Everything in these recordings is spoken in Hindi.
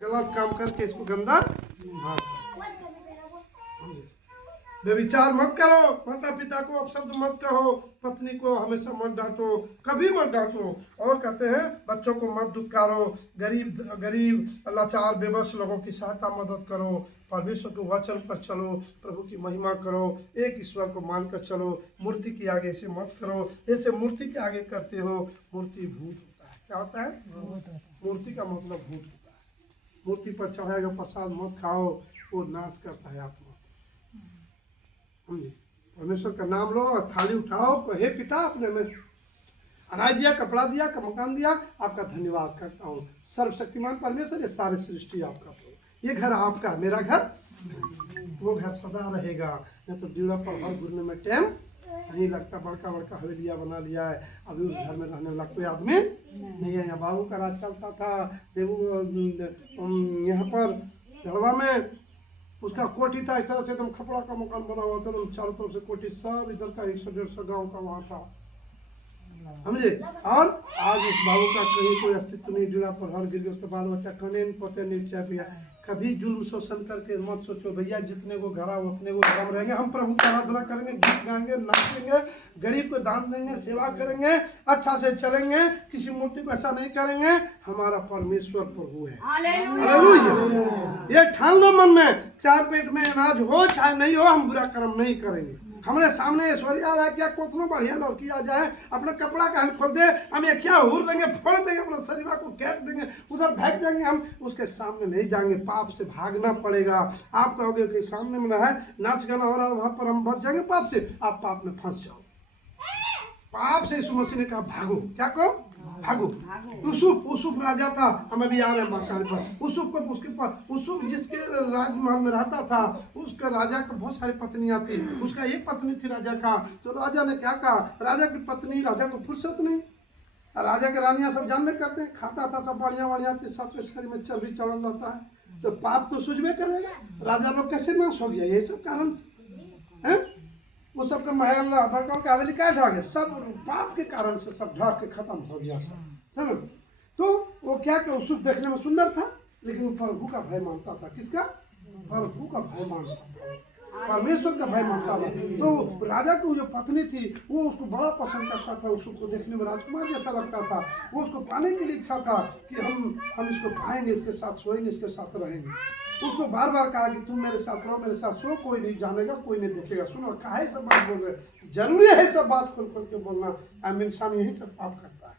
गलत काम करके इसको गंदा हाँ व्यभिचार मत करो, माता पिता को अपशब्द मत कहो, पत्नी को हमेशा मत डांटो, कभी मत डांटो। और कहते हैं बच्चों को मत दुत्कारो, गरीब लाचार बेबस लोगों की सहायता मदद करो, परमेश्वर के वचन पर चलो, प्रभु की महिमा करो, एक ईश्वर को मानकर चलो, मूर्ति के आगे से मत करो। जैसे मूर्ति के आगे करते हो, मूर्ति भूत होता है। क्या होता है? मूर्ति का मतलब भूत होता है। मूर्ति पर चढ़ाएगा प्रसाद मत खाओ, वो नाश करता है आत्मा। परमेश्वर का नाम लो और थाली उठाओ, हे पिता अपने में अनाज दिया, कपड़ा दिया, मकान दिया, आपका धन्यवाद करता हूँ। सर्वशक्तिमान परमेश्वर, ये सारी सृष्टि आपका, ये घर आपका, मेरा घर, वो घर सदा रहेगा। नहीं तो दीड़ा पर हर घूरने में टाइम नहीं लगता। बड़का बड़का हवेलिया बना लिया है, अभी उस घर में रहने वाला कोई आदमी नहीं है। यहाँ बाबू का राज चलता था, यहाँ पर झड़वा में उसका कोठी था, इस तरह से एकदम खपड़ा का मकान बना हुआ था, एकदम चारों तरफ से कोठी, सब इधर का 100-150 गाँव का वहाँ था, समझे। और आज उस बाबू का कहीं कोई अस्तित्व नहीं, जुड़ा पर हर गिर उसके बाल बच्चा खाने नहीं पते नहीं चाह पिया। कभी जुल्म शोषण करके मत सोचो भैया, जितने को घरा उतने को गम रहेंगे। हम प्रभु की आराधना करेंगे, गीत गाएंगे, नाचेंगे, गरीब को दान देंगे, सेवा करेंगे, अच्छा से चलेंगे, किसी मूर्ति को ऐसा नहीं करेंगे। हमारा परमेश्वर प्रभु है, हालेलुया। ये ठान लो मन में, चाहे पेट में अनाज हो चाहे नहीं हो, हम बुरा कर्म नहीं करेंगे। हमारे सामने ऐश्वर्य आ रहा है, क्या कोतनो बढ़िया लड़की आ जाए, अपना कपड़ा का हम खोल दे, हम ये क्या हुर देंगे, फोड़ देंगे, अपना शरीर को कैट देंगे, उधर भाग जाएंगे, हम उसके सामने नहीं जाएंगे, पाप से भागना पड़ेगा। आप कहोगे कि सामने में है नाच गाना हो रहा है, वहां पर हम बच जाएंगे पाप से, आप पाप में फंस जाओ। पाप से यीशु मसीह ने कहा भागो, क्या कहो? भागो। यूसुफ राजा था, हम अभी आ रहे हैं मकान पर। यूसुफ को उसके पास, यूसुफ जिसके राजमहल में रहता था, उसका राजा को बहुत सारी पत्नियां थी, उसका एक पत्नी थी राजा का। तो राजा ने क्या कहा, राजा की पत्नी, राजा को फुर्सत नहीं, राजा के रानियां सब जानने करते हैं, खाता था सब बढ़िया थी, सबके शरीर में चर्बी चढ़ल रहता है, तो पाप तो सूझबे करेगा। राजा लोग कैसे नाश हो गया, यही सब कारण है। वो सबका महल का हवेली क्या ढह गया, सब पाप के कारण से सब ढह के खत्म हो गया सब, है ना। तो वो क्या कि यूसुफ देखने में सुंदर था, लेकिन वो प्रभु का भय मानता था। किसका? प्रभु का भय मानता था, परमेश्वर का भय मानता था। तो राजा की जो पत्नी थी, वो उसको बड़ा पसंद करता था, यूसुफ को देखने में राजकुमार जैसा लगता था। वो उसको पाने के लिए इच्छा था कि हम इसको पाएंगे, इसके साथ सोएंगे, इसके साथ रहेंगे। उसको बार बार कहा कि तुम मेरे साथ रहो, मेरे साथ सो, कोई नहीं जानेगा, कोई नहीं देखेगा। सुनो, काहे सब बात बोल रहे, जरूरी है सब बात खोल खोल के बोलना। इंसान यही सब पाप करता है।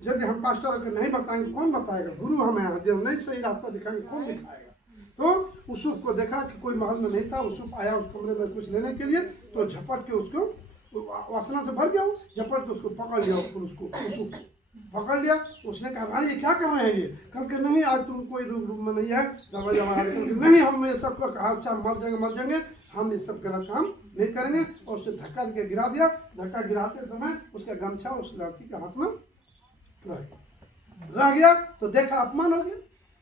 यदि हम पास्टर को नहीं बताएंगे, कौन बताएगा? गुरु हमें जब नहीं सही रास्ता दिखाएंगे, कौन दिखाएगा? तो यूसुफ को देखा कि कोई महल में नहीं था, यूसुफ आया उस कमरे में कुछ लेने के लिए, तो झपट के उसको वासना से भर गया, झपट के उसको पकड़ लिया, उसको यूसुफ पकड़ लिया। उसने कहा रानी ये क्या कर रहे हैं? ये करके नहीं, आज तुम कोई रूम में नहीं है, दरवाजा नहीं, हम ये सब अच्छा मर जाएंगे, हम ये सब गलत काम नहीं करेंगे। और उसे धक्का देके गिरा दिया। धक्का गिराते समय उसका गमछा उस लड़की के हाथ में रह गया। तो देखा अपमान हो गया।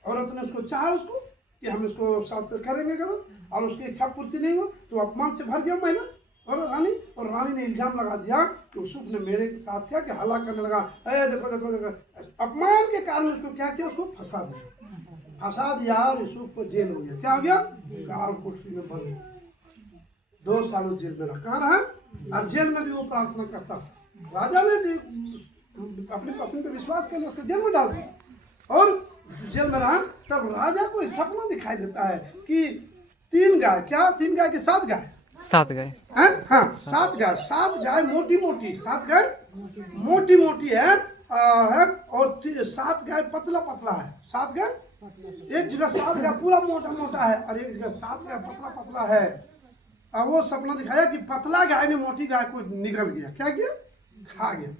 औरत ने उसको चाहा उसको कि हम इसको साथ करेंगे करो, और उसकी इच्छा पूर्ति नहीं हो, तो अपमान से भर गया महिला और रानी ने इल्जाम लगा दिया कि यूसुफ ने मेरे साथ क्या कि हल्ला करने लगा, अरे देखो देखो देखो। अपमान के कारण उसको क्या किया, उसको फंसा दिया और यूसुफ को जेल हो गया। क्या हो गया? काल कुर्सी में बंद, 2 सालों जेल में रखा रहा। और जेल में भी वो प्रार्थना करता था। राजा ने अपनी पत्नी पर विश्वास कर लिया, उसको जेल में डाल दिया और जेल में रहा। तब राजा को सपना दिखाई देता है कि 3 गाय, क्या 3 गाय की 7 गाय, 7 गाय, हाँ 7 गाय, 7 गाय मोटी मोटी, 7 गाय मोटी मोटी है और 7 गाय पतला पतला है। 7 गाय एक जगह, 7 गाय पूरा मोटा मोटा है और एक जगह 7 गाय पतला पतला है। और वो सपना दिखाया कि पतला गाय ने मोटी गाय को निगल गया, क्या किया? खा गया।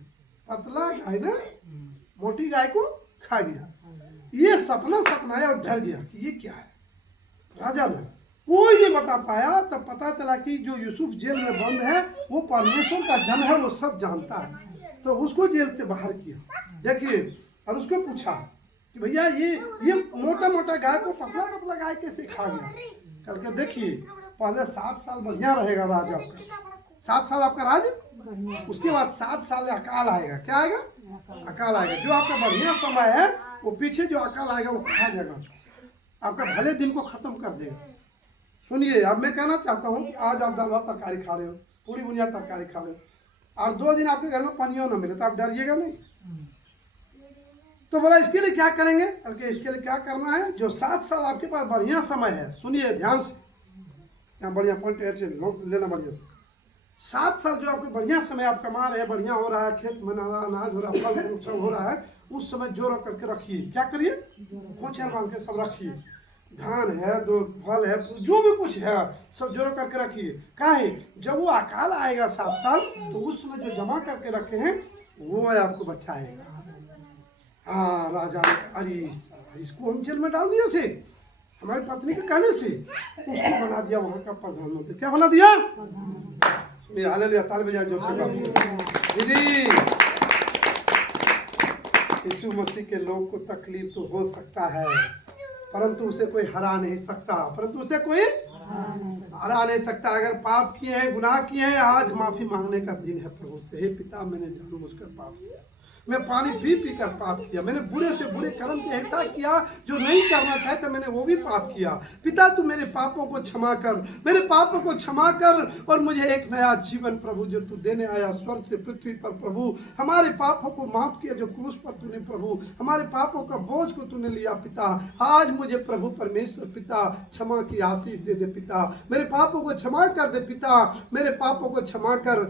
पतला गाय ने मोटी गाय को खा गया। ये सपना सपनाया और डर गया कि ये क्या है। राजा ने कोई नहीं बता पाया। तब पता चला कि जो यूसुफ जेल में बंद है वो परमेश्वर का जन है, वो सब जानता है। तो उसको जेल से बाहर किया, देखिए, और उसको पूछा कि भैया ये मोटा मोटा गाय को पतला पतला गाय कैसे खा गया? करके देखिए, पहले 7 साल बढ़िया रहेगा राज आपका, 7 साल आपका राज, उसके बाद 7 साल अकाल आएगा। क्या आएगा? अकाल आएगा। जो आपका बढ़िया समय है वो पीछे जो अकाल आएगा वो खा जाएगा, आपका भले दिन को खत्म कर देगा। सुनिए, अब मैं कहना चाहता हूँ कि आज आप दाल भात तरकारी खा रहे हो, पूरी बुनिया तरकारी खा रहे हो, और 2 दिन आपके घर में पानियों न मिले तो आप डरिएगा नहीं? तो बोला इसके लिए क्या करेंगे? बल्कि इसके लिए क्या करना है, जो 7 साल आपके पास बढ़िया समय है, सुनिए ध्यान से, यहाँ बढ़िया पॉइंट लेना बढ़िया से। 7 साल जो आपके बढ़िया समय आप कमा रहे हैं, बढ़िया हो रहा है, खेत में अनाज हो रहा है, फल फ्रूट सब हो रहा है, उस समय जोर करके रखिए। क्या करिए? खोचे बांध के सब रखिए, धान है, दो फल है, जो भी कुछ है सब जोड़ करके रखिए। काहे? जब वो अकाल आएगा 7 साल, तो उस समय जो जमा करके रखे हैं वो आपको बचाएगा। हाँ, राजा ने, अरे इसको हम जेल में डाल दिया थे, हमारी पत्नी के कहने से उसको बना दिया वहाँ का प्रधानमंत्री। क्या बना दिया? हालेलुया, ताली बजाए जोर से। दीदी, यीशु मसीह के लोग को तकलीफ तो हो सकता है, परंतु उसे कोई हरा नहीं सकता, परंतु उसे कोई हरा नहीं सकता। अगर पाप किए हैं, गुनाह किए हैं, आज माफी मांगने का दिन है प्रभु से। हे पिता, मैंने जानबूझकर पाप किया, मैं पानी पी पी कर पाप किया, मैंने बुरे से बुरे कर्म की हिंसा किया, जो नहीं करना चाहता मैंने वो भी पाप किया। पिता, तू मेरे पापों को क्षमा कर, मेरे पापों को क्षमा कर, और मुझे एक नया जीवन प्रभु जो तू देने आया स्वर्ग से पृथ्वी पर प्रभु, हमारे पापों को माफ किया जो क्रूस पर तूने प्रभु, हमारे पापों का बोझ को तूने लिया पिता। आज मुझे प्रभु परमेश्वर पिता क्षमा की आशीष दे दे पिता, मेरे पापों को क्षमा कर दे पिता, मेरे पापों को क्षमा कर।